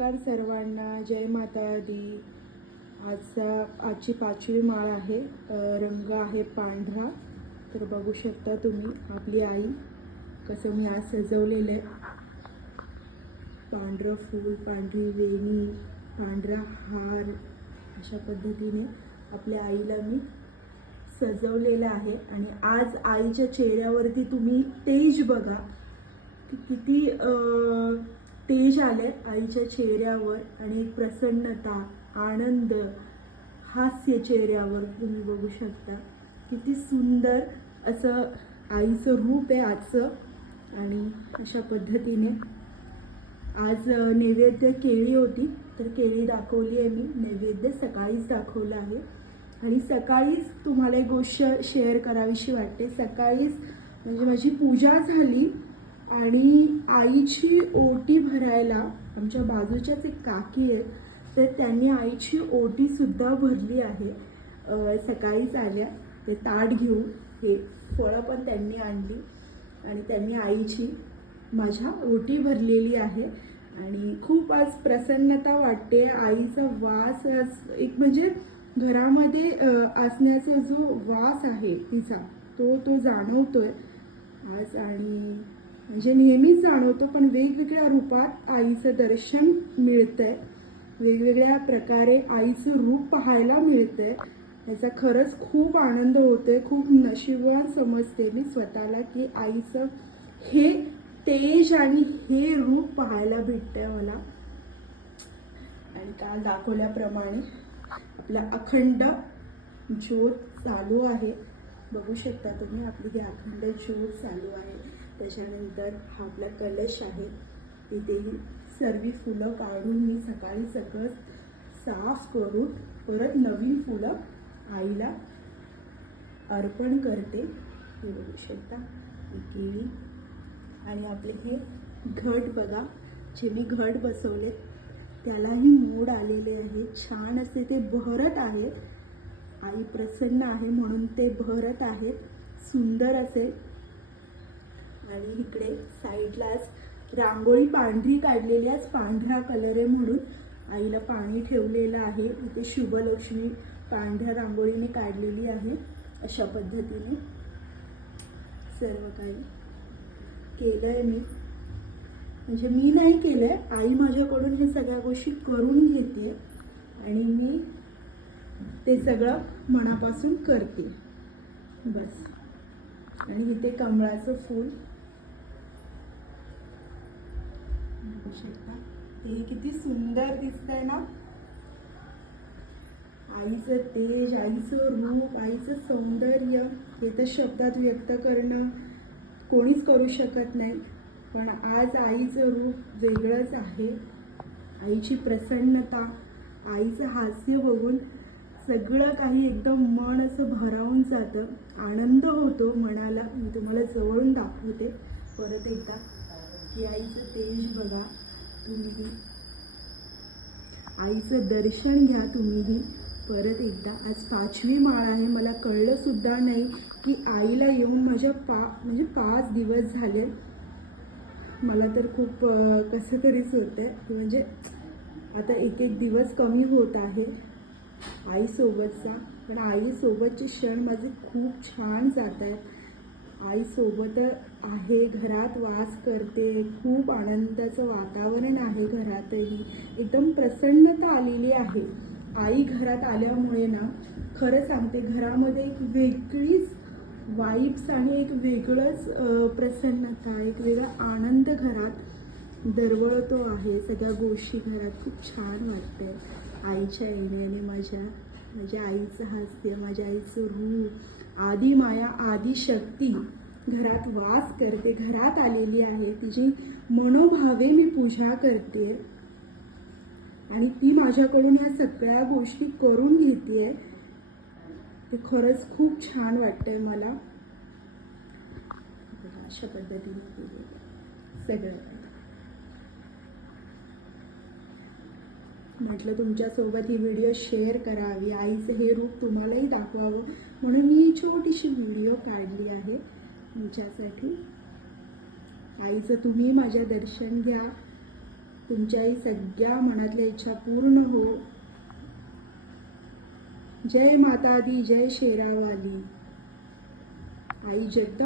नमस्कार सर्वांना, जय माता दी. आजची 5वी माळ आहे. रंग आहे पांढरा. तर बघू शकता तुम्ही आपली आई कसं मी आज सजवलेलं आहे. पांढरं फूल, पांढरी वेणी, पांढरा हार, अशा पद्धतीने आपल्या आईला मी सजवलेलं आहे. आणि आज आईच्या चेहऱ्यावरती तुम्ही तेज बघा की किती तेज आले आईच्या चेहऱ्यावर, आणि एक प्रसन्नता, आनंद, हास्य चेहऱ्यावर तुम्ही बघू शकता. किती सुंदर असं आईचं रूप आहे आजचं. आणि अशा पद्धतीने आज नैवेद्य केळी होती, तर केळी दाखवली आहे मी. नैवेद्य सकाळीच दाखवलं आहे. आणि सकाळीच तुम्हाला एक गोष्ट शेअर करावीशी वाटते. सकाळीच म्हणजे माझी पूजा झाली आणि आईची ओटी भरायला आमच्या बाजूच्याच एक काकी आहेत, तर त्यांनी आईची ओटीसुद्धा भरली आहे. सकाळीच आल्या ते ताट घेऊन. हे फळं पण त्यांनी आणली आणि त्यांनी आईची माझ्या ओटी भरलेली आहे. आणि खूप आज प्रसन्नता वाटते. आईचा वास एक म्हणजे घरामध्ये असण्याचा जो वास आहे तिचा तो जाणवतोय आज. आणि म्हणजे नेहमीच जाणवतो, पण वेगवेगळ्या रूपात आईचं दर्शन मिळतंय. वेगवेगळ्या प्रकारे आईचं रूप पाहायला मिळतंय. याचा खरंच खूप आनंद होतोय. खूप नशीबवान समजते मी स्वतःला की आईचं हे तेज आणि हे रूप पाहायला भेटतंय मला. आणि काल दाखवल्याप्रमाणे आपला अखंड ज्योत चालू आहे. बघू शकता तुम्ही आपली ही अखंड ज्योत चालू आहे. त्याच्यानंतर हा आपला कलश आहे. इथेही सर्व फुलं काढून मी सकाळी सगळं साफ करून परत नवीन फुलं आईला अर्पण करते. हे बघू शकता ही केळी. आणि आपले हे घट बघा, जे मी घट बसवले त्यालाही मोड आलेले आहे. छान असे ते बहरत आहेत. आई प्रसन्न आहे म्हणून ते बहरत आहेत, सुंदर असे. आणि इकडे साईडलाच रांगोळी पांढरी काढलेली आहे. पांढरा कलर आहे म्हणून आईला पाणी ठेवलेलं आहे. इथे शुभलक्ष्मी पांढऱ्या रांगोळीने काढलेली आहे. अशा पद्धतीने सर्व काही केलंय मी. म्हणजे मी नाही केलंय, आई माझ्याकडून हे सगळ्या गोष्टी करून घेते आणि मी ते सगळं मनापासून करते बस. आणि इथे कमळाचं फूल बघू शकता, ते किती सुंदर दिसतंय ना. आईचं तेज, आईचं रूप, आईचं सौंदर्य हे तर शब्दात व्यक्त करणं कोणीच करू शकत नाही. पण आज आईचं रूप वेगळंच आहे. आईची प्रसन्नता, आईचं हास्य बघून सगळं काही एकदम मन असं भारावून जातं. आनंद होतो मनाला. मी तुम्हाला जवळून दाखवते परत एकदा की आईचं तेज बघा तुम्ही. आईचं दर्शन घ्या तुम्हीही परत एकदा. आज 5वी माळ आहे. मला कळलं सुद्धा नाही की आईला येऊन माझ्या म्हणजे 5 दिवस झाले. मला तर खूप कसं तरीच होतंय. म्हणजे आता एक एक दिवस कमी होत आहे आईसोबतचा. पण आईसोबतचे क्षण माझे खूप छान जात आहेत. आईसोबत आहे, घरात वास करते, खूप आनंदाचं वातावरण आहे घरातही. एकदम प्रसन्नता आलेली आहे. आई घरात आल्यामुळे ना, खरं सांगते, घरामध्ये एक वेगळीच वाईब्स आणि एक वेगळंच प्रसन्नता, एक वेगळा आनंद घरात दरवळतो आहे. सगळ्या गोष्टी घरात खूप छान वाटतंय आईच्या येण्याने. माझ्या आईचं हास्य, माझ्या आईचं रूप, आदी माया, आदी शक्ती घरात वास करते, घरात आलेली आहे. तिची मनोभावे मी पूजा करते आणि ती माझ्याकडून ह्या सगळ्या गोष्टी करून घेते. ते खरंच खूप छान वाटतंय मला. अशा पद्धतीने सगळं म्हटलं तुमच्यासोबत ही व्हिडिओ शेअर करावी, आईचं हे रूप तुम्हालाही दाखवावं म्हणून मी ही छोटीशी व्हिडिओ काढली आहे तुमच्यासाठी. आईचं तुम्ही माझ्या दर्शन घ्या. तुमच्याही सगळ्या मनातल्या इच्छा पूर्ण हो. जय माता दी, जय शेरावाली. आई जगदंबा.